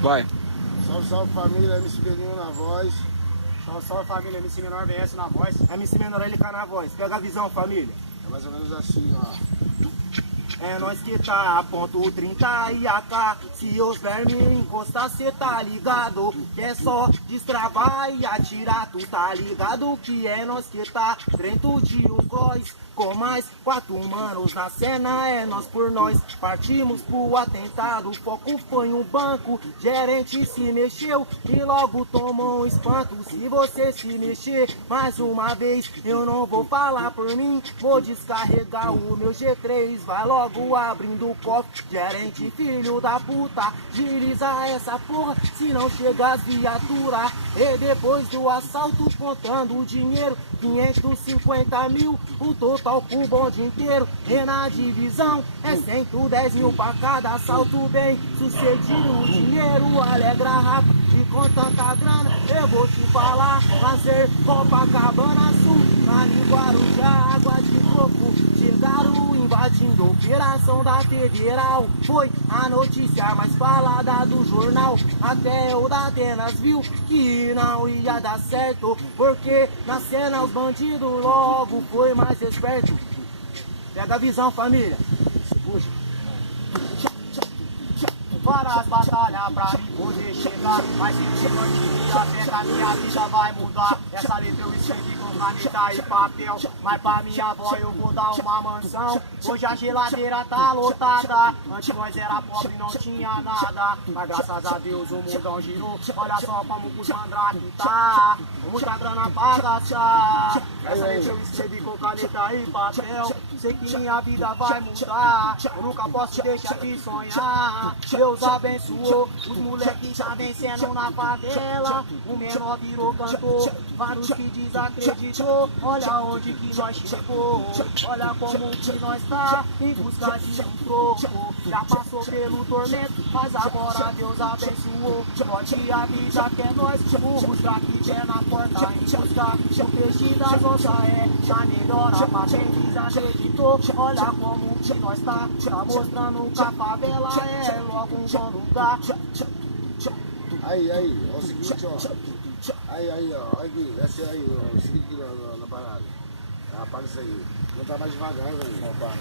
Vai. Salve, salve família, MC Belinho na voz. Salve, salve família, MC Menor VS na voz. MC Menor LK na voz. Pega a visão, família. É mais ou menos assim, ó. É nós que tá, ponto 30 e AK. Se os vermes encostar, cê tá ligado. Que é só destravar e atirar. Tu tá ligado que é nós que tá dentro de um cross. Com mais 4 manos na cena, é nós por nós. Partimos pro atentado, o foco foi um banco. Gerente se mexeu e logo tomou um espanto. Se você se mexer mais uma vez, eu não vou falar por mim. Vou descarregar o meu G3, vai logo abrindo o cofre. Gerente, filho da puta, agiliza essa porra, se não chega as viaturas. E depois do assalto, contando o dinheiro, 550 mil, o total pro bonde inteiro. E na divisão é 110 mil pra cada assalto bem sucedido. O dinheiro alegra rápido e com tanta grana eu vou te falar. Lazer, Copacabana Sul, na Guarujá, água de coco. Chegaram invadindo, operação da Federal. Foi a notícia mais falada do jornal. Até o da Atenas viu que não ia dar certo, porque na cena os bandidos logo foi mais esperto. Pega a visão, família. Puxa. Várias batalhas pra mim poder chegar, mas se te mantiver até que a minha vida vai mudar. Essa letra eu escrevi com caneta e papel, mas pra minha avó eu vou dar uma mansão. Hoje a geladeira tá lotada, antes nós era pobre e não tinha nada, mas graças a Deus o mundão girou. Olha só como os mandrake tá, com muita grana pra gastar. Essa letra eu escrevi com caneta e papel, sei que minha vida vai mudar, eu nunca posso deixar de sonhar. Deus abençoou, os moleques tá vencendo na favela. O menor virou cantor, vários que desacreditou. Olha onde que nós chegou, olha como que nós tá em busca de um troco. Já passou pelo tormento, mas agora Deus abençoou. Pode a vida que é nós, o busca que é na porta em busca. O peixe das onças é já melhora pra quem desacreditou. Olha como que nós tá mostrando que a favela é logo um bom lugar. Aí, é o seguinte, ó. Aí, ó. Aqui, desce aí, ó. Siga aqui na parada. Apaga isso aí. Não tá mais devagar, velho. Opa.